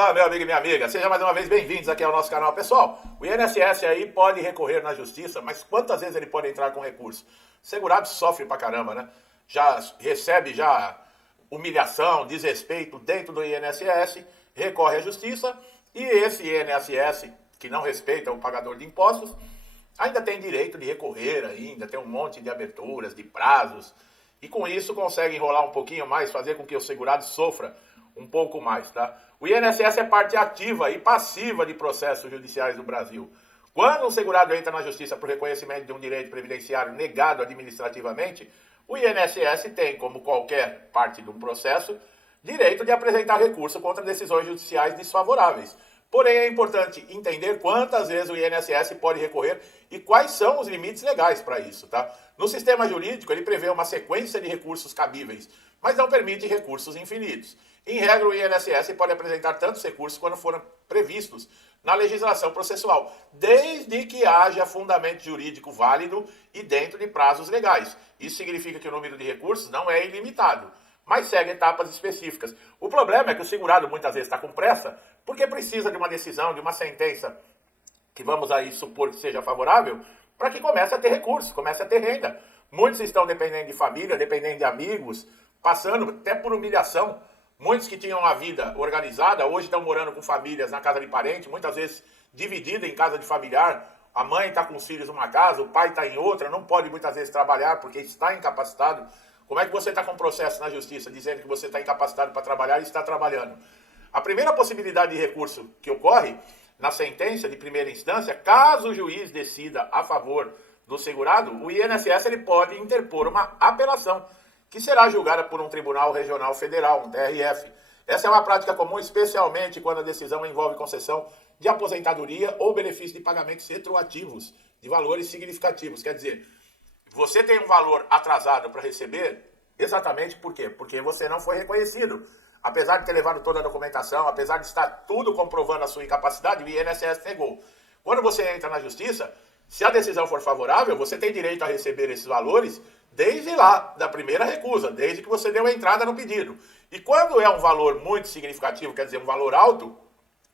Olá, meu amigo e minha amiga, sejam mais uma vez bem-vindos aqui ao nosso canal. Pessoal, o INSS aí pode recorrer na justiça, mas quantas vezes ele pode entrar com recurso? O segurado sofre pra caramba, né? Já recebe humilhação, desrespeito dentro do INSS, recorre à justiça e esse INSS, que não respeita o pagador de impostos, ainda tem direito de recorrer ainda, tem um monte de aberturas, de prazos, e com isso consegue enrolar um pouquinho mais, fazer com que o segurado sofra um pouco mais, tá? O INSS é parte ativa e passiva de processos judiciais do Brasil. Quando um segurado entra na justiça por reconhecimento de um direito previdenciário negado administrativamente, o INSS tem, como qualquer parte de um processo, direito de apresentar recurso contra decisões judiciais desfavoráveis. Porém, é importante entender quantas vezes o INSS pode recorrer e quais são os limites legais para isso, tá? No sistema jurídico, ele prevê uma sequência de recursos cabíveis, mas não permite recursos infinitos. Em regra, o INSS pode apresentar tantos recursos quanto foram previstos na legislação processual, desde que haja fundamento jurídico válido e dentro de prazos legais. Isso significa que o número de recursos não é ilimitado, mas segue etapas específicas. O problema é que o segurado muitas vezes está com pressa, porque precisa de uma decisão, de uma sentença, que vamos aí supor que seja favorável, para que comece a ter recursos, comece a ter renda. Muitos estão dependendo de família, dependendo de amigos, passando até por humilhação. Muitos que tinham a vida organizada, hoje estão morando com famílias na casa de parente, muitas vezes dividida em casa de familiar. A mãe está com os filhos numa casa, o pai está em outra, não pode muitas vezes trabalhar porque está incapacitado. Como é que você está com um processo na justiça dizendo que você está incapacitado para trabalhar e está trabalhando? A primeira possibilidade de recurso que ocorre na sentença de primeira instância, caso o juiz decida a favor do segurado, o INSS ele pode interpor uma apelação, que será julgada por um Tribunal Regional Federal, um TRF. Essa é uma prática comum, especialmente quando a decisão envolve concessão de aposentadoria ou benefício de pagamentos retroativos, de valores significativos. Quer dizer, você tem um valor atrasado para receber, exatamente por quê? Porque você não foi reconhecido. Apesar de ter levado toda a documentação, apesar de estar tudo comprovando a sua incapacidade, o INSS negou. Quando você entra na justiça, se a decisão for favorável, você tem direito a receber esses valores desde lá, da primeira recusa, desde que você deu a entrada no pedido. E quando é um valor muito significativo, quer dizer, um valor alto,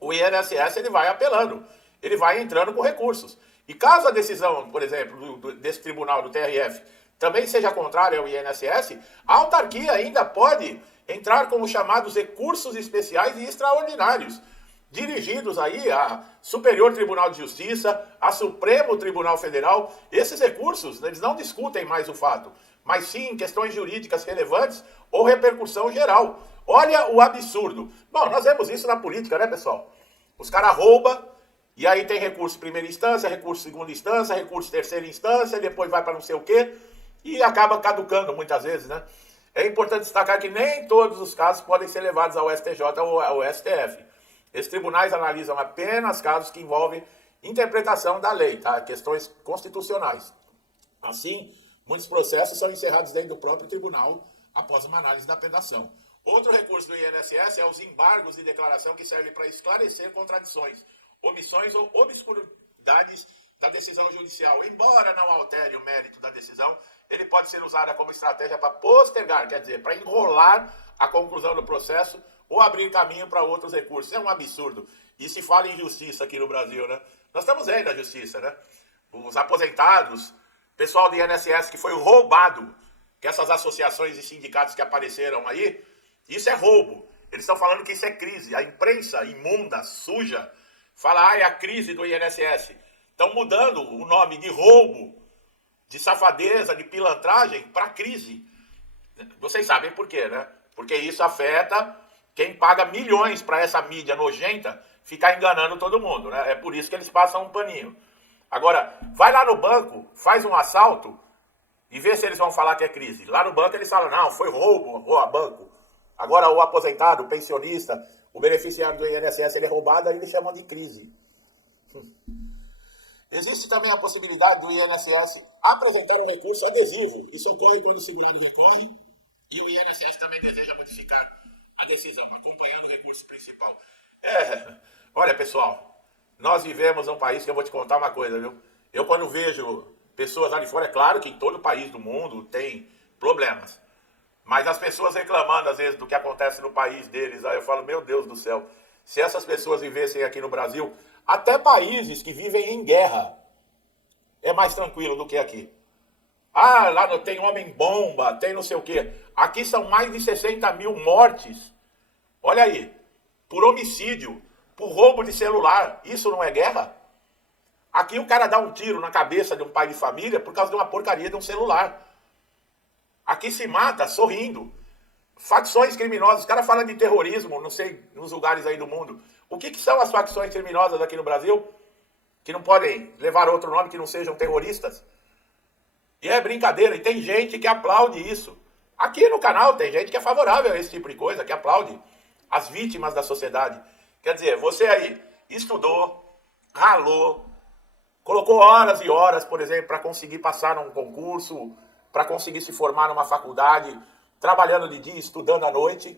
o INSS ele vai apelando, ele vai entrando com recursos. E caso a decisão, por exemplo, desse tribunal, do TRF, também seja contrária ao INSS, a autarquia ainda pode entrar com os chamados recursos especiais e extraordinários, dirigidos aí a Superior Tribunal de Justiça, a Supremo Tribunal Federal. Esses recursos, eles não discutem mais o fato, mas sim questões jurídicas relevantes ou repercussão geral. Olha o absurdo. Bom, nós vemos isso na política, né, pessoal? Os caras roubam, e aí tem recurso primeira instância, recurso segunda instância, recurso terceira instância, depois vai para não sei o quê, e acaba caducando muitas vezes, né? É importante destacar que nem todos os casos podem ser levados ao STJ ou ao STF. Esses tribunais analisam apenas casos que envolvem interpretação da lei, tá? Questões constitucionais. Assim, muitos processos são encerrados dentro do próprio tribunal após uma análise da pedação. Outro recurso do INSS é os embargos de declaração, que servem para esclarecer contradições, omissões ou obscuridades da decisão judicial. Embora não altere o mérito da decisão, ele pode ser usado como estratégia para postergar, quer dizer, para enrolar a conclusão do processo ou abrir caminho para outros recursos. É um absurdo. E se fala em justiça aqui no Brasil, né? Nós estamos aí na justiça, né? Os aposentados, pessoal do INSS que foi roubado, que essas associações e sindicatos que apareceram aí, isso é roubo. Eles estão falando que isso é crise. A imprensa imunda, suja, fala, é a crise do INSS. Estão mudando o nome de roubo, de safadeza, de pilantragem para crise. Vocês sabem por quê, né? Porque isso afeta quem paga milhões para essa mídia nojenta ficar enganando todo mundo, né? É por isso que eles passam um paninho. Agora, vai lá no banco, faz um assalto e vê se eles vão falar que é crise. Lá no banco eles falam, não, foi roubo, a banco. Agora o aposentado, o pensionista, o beneficiário do INSS, ele é roubado, aí eles chamam de crise. Existe também a possibilidade do INSS apresentar um recurso adesivo. Isso ocorre quando o segurado recorre e o INSS também deseja modificar a decisão, acompanhando o recurso principal. Olha, pessoal, nós vivemos num país que eu vou te contar uma coisa, viu? Eu, quando vejo pessoas lá de fora, é claro que em todo país do mundo tem problemas, mas as pessoas reclamando, às vezes, do que acontece no país deles, aí eu falo, meu Deus do céu, se essas pessoas vivessem aqui no Brasil, até países que vivem em guerra, é mais tranquilo do que aqui. Ah, lá tem homem-bomba, tem não sei o quê. Aqui são mais de 60 mil mortes. Olha aí, por homicídio, por roubo de celular. Isso não é guerra? Aqui o cara dá um tiro na cabeça de um pai de família por causa de uma porcaria de um celular. Aqui se mata sorrindo. Facções criminosas. Os caras falam de terrorismo, não sei, nos lugares aí do mundo. O que são as facções criminosas aqui no Brasil? Que não podem levar outro nome que não sejam terroristas? E é brincadeira, e tem gente que aplaude isso. Aqui no canal tem gente que é favorável a esse tipo de coisa, que aplaude as vítimas da sociedade. Quer dizer, você aí estudou, ralou, colocou horas e horas, por exemplo, para conseguir passar num concurso, para conseguir se formar numa faculdade, trabalhando de dia, estudando à noite.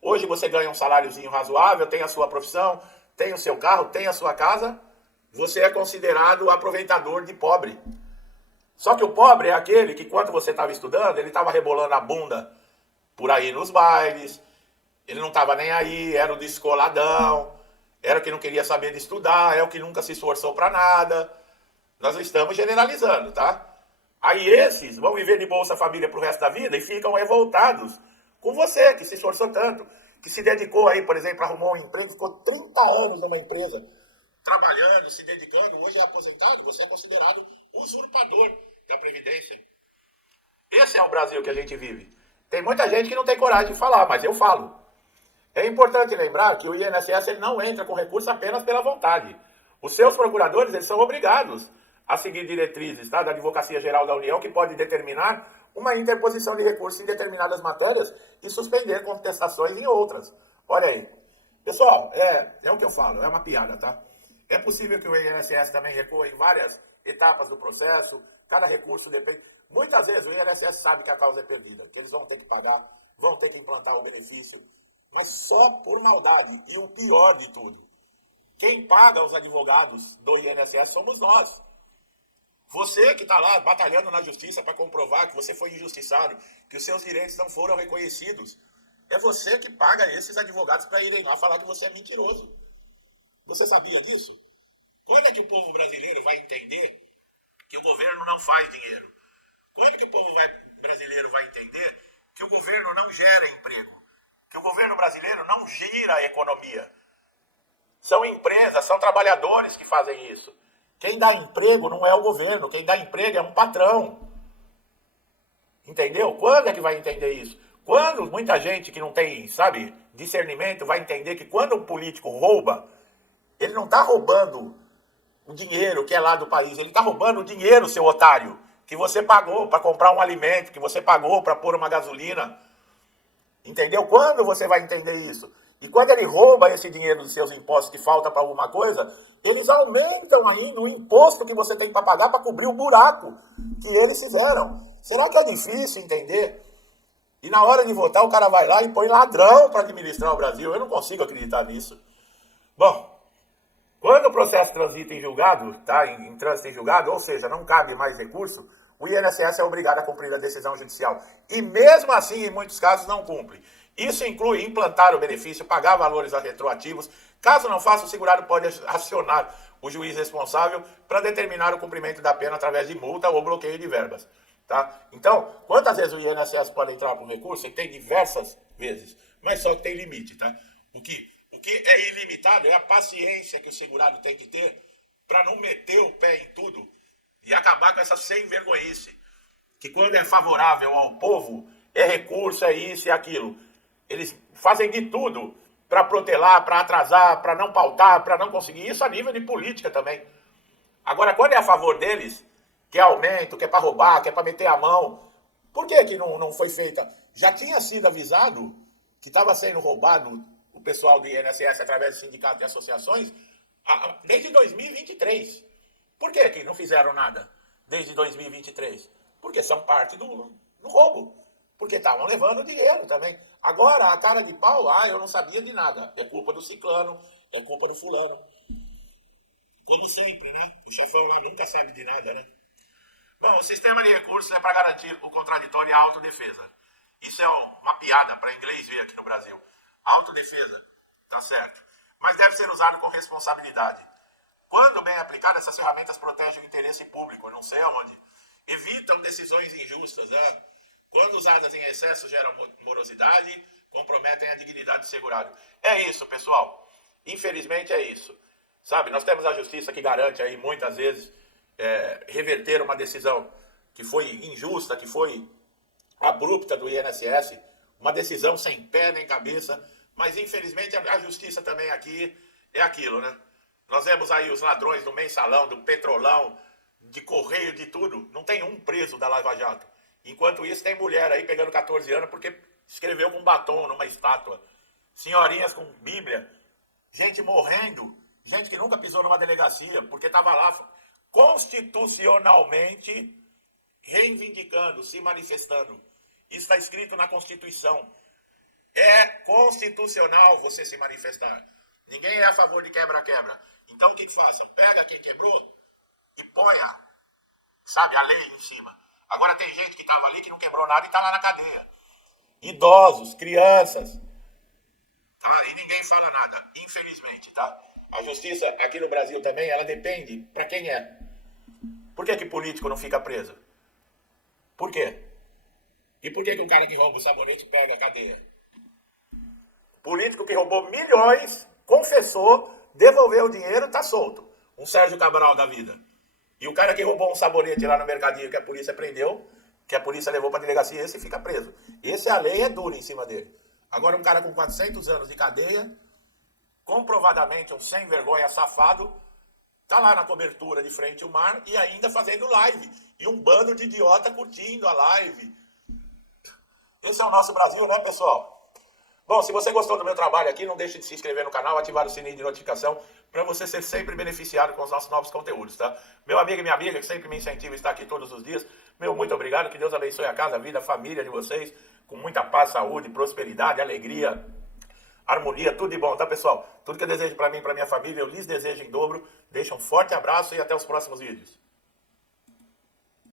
Hoje você ganha um saláriozinho razoável, tem a sua profissão, tem o seu carro, tem a sua casa. Você é considerado aproveitador de pobre. Só que o pobre é aquele que, quando você estava estudando, ele estava rebolando a bunda por aí nos bailes, ele não estava nem aí, era o descoladão, era o que não queria saber de estudar, é o que nunca se esforçou para nada. Nós estamos generalizando, tá? Aí esses vão viver de Bolsa Família pro resto da vida e ficam revoltados com você, que se esforçou tanto, que se dedicou aí, por exemplo, arrumou um emprego, ficou 30 anos numa empresa, trabalhando, se dedicando, hoje é aposentado, você é considerado usurpador da Previdência. Esse é o Brasil que a gente vive. Tem muita gente que não tem coragem de falar, mas eu falo. É importante lembrar que o INSS ele não entra com recurso apenas pela vontade. Os seus procuradores eles são obrigados a seguir diretrizes, tá, da Advocacia Geral da União, que pode determinar uma interposição de recurso em determinadas matérias e suspender contestações em outras. Olha aí. Pessoal, é o que eu falo, é uma piada, tá? É possível que o INSS também recua em várias etapas do processo, cada recurso depende. Muitas vezes o INSS sabe que a causa é perdida, que eles vão ter que pagar, vão ter que implantar o benefício, mas só por maldade. E o pior de tudo, quem paga os advogados do INSS somos nós. Você que está lá batalhando na justiça para comprovar que você foi injustiçado, que os seus direitos não foram reconhecidos, é você que paga esses advogados para irem lá falar que você é mentiroso. Você sabia disso? Quando é que o povo brasileiro vai entender que o governo não faz dinheiro? Quando que o povo brasileiro vai entender que o governo não gera emprego? Que o governo brasileiro não gira a economia? São empresas, são trabalhadores que fazem isso. Quem dá emprego não é o governo, quem dá emprego é um patrão. Entendeu? Quando é que vai entender isso? Quando muita gente que não tem, sabe, discernimento vai entender que quando um político rouba, ele não está roubando o dinheiro que é lá do país, ele está roubando o dinheiro, seu otário, que você pagou para comprar um alimento, que você pagou para pôr uma gasolina. Entendeu? Quando você vai entender isso? E quando ele rouba esse dinheiro dos seus impostos que falta para alguma coisa, eles aumentam ainda o imposto que você tem para pagar para cobrir o buraco que eles fizeram. Será que é difícil entender? E na hora de votar, o cara vai lá e põe ladrão para administrar o Brasil. Eu não consigo acreditar nisso. Bom, quando o processo transita em julgado, tá? Em trânsito em julgado, ou seja, não cabe mais recurso, o INSS é obrigado a cumprir a decisão judicial. E mesmo assim, em muitos casos, não cumpre. Isso inclui implantar o benefício, pagar valores retroativos. Caso não faça, o segurado pode acionar o juiz responsável para determinar o cumprimento da pena através de multa ou bloqueio de verbas. Tá? Então, quantas vezes o INSS pode entrar com recurso? Ele tem diversas vezes, mas só que tem limite. Tá? O que é ilimitado é a paciência que o segurado tem que ter para não meter o pé em tudo e acabar com essa sem-vergonhice. Que quando é favorável ao povo, é recurso, é isso e aquilo. Eles fazem de tudo para protelar, para atrasar, para não pautar, para não conseguir. Isso a nível de política também. Agora, quando é a favor deles, que é aumento, que é para roubar, que é para meter a mão, por que não foi feita? Já tinha sido avisado que estava sendo roubado o pessoal do INSS através do sindicato e associações desde 2023. Por que não fizeram nada desde 2023? Porque são parte do roubo. Porque estavam levando dinheiro também. Agora, a cara de pau, eu não sabia de nada. É culpa do ciclano, é culpa do fulano. Como sempre, né? O chefão lá nunca sabe de nada, né? Bom, o sistema de recursos é para garantir o contraditório e a autodefesa. Isso é uma piada para inglês ver aqui no Brasil. Autodefesa. Tá certo. Mas deve ser usado com responsabilidade. Quando bem aplicado, essas ferramentas protegem o interesse público, eu não sei aonde. Evitam decisões injustas, né? Quando usadas em excesso, geram morosidade, comprometem a dignidade do segurado. É isso, pessoal. Infelizmente é isso. Sabe, nós temos a justiça que garante aí, muitas vezes, reverter uma decisão que foi injusta, que foi abrupta do INSS, uma decisão sem pé nem cabeça, mas infelizmente a justiça também aqui é aquilo, né? Nós vemos aí os ladrões do mensalão, do petrolão, de correio, de tudo. Não tem um preso da Lava Jato. Enquanto isso, tem mulher aí pegando 14 anos porque escreveu com batom numa estátua. Senhorinhas com Bíblia. Gente morrendo. Gente que nunca pisou numa delegacia porque estava lá constitucionalmente reivindicando, se manifestando. Isso está escrito na Constituição. É constitucional você se manifestar. Ninguém é a favor de quebra-quebra. Então o que façam? Pega quem quebrou e ponha, sabe, a lei em cima. Agora tem gente que estava ali que não quebrou nada e está lá na cadeia. Idosos, crianças. Tá? E ninguém fala nada, infelizmente, tá? A justiça aqui no Brasil também, ela depende para quem é. Por que político não fica preso? Por quê? E por que um cara que rouba o sabonete pega a cadeia? Político que roubou milhões, confessou, devolveu o dinheiro, tá solto. Um Sérgio Cabral da vida. E o cara que roubou um sabonete lá no mercadinho que a polícia prendeu, que a polícia levou pra delegacia, esse fica preso. Esse a lei é dura em cima dele. Agora um cara com 400 anos de cadeia, comprovadamente um sem vergonha safado, tá lá na cobertura de frente ao mar e ainda fazendo live. E um bando de idiota curtindo a live. Esse é o nosso Brasil, né, pessoal? Bom, se você gostou do meu trabalho aqui, não deixe de se inscrever no canal, ativar o sininho de notificação para você ser sempre beneficiado com os nossos novos conteúdos, tá? Meu amigo e minha amiga, que sempre me incentiva a estar aqui todos os dias, meu muito obrigado, que Deus abençoe a casa, a vida, a família de vocês, com muita paz, saúde, prosperidade, alegria, harmonia, tudo de bom, tá, pessoal? Tudo que eu desejo para mim e para minha família, eu lhes desejo em dobro. Deixo um forte abraço e até os próximos vídeos.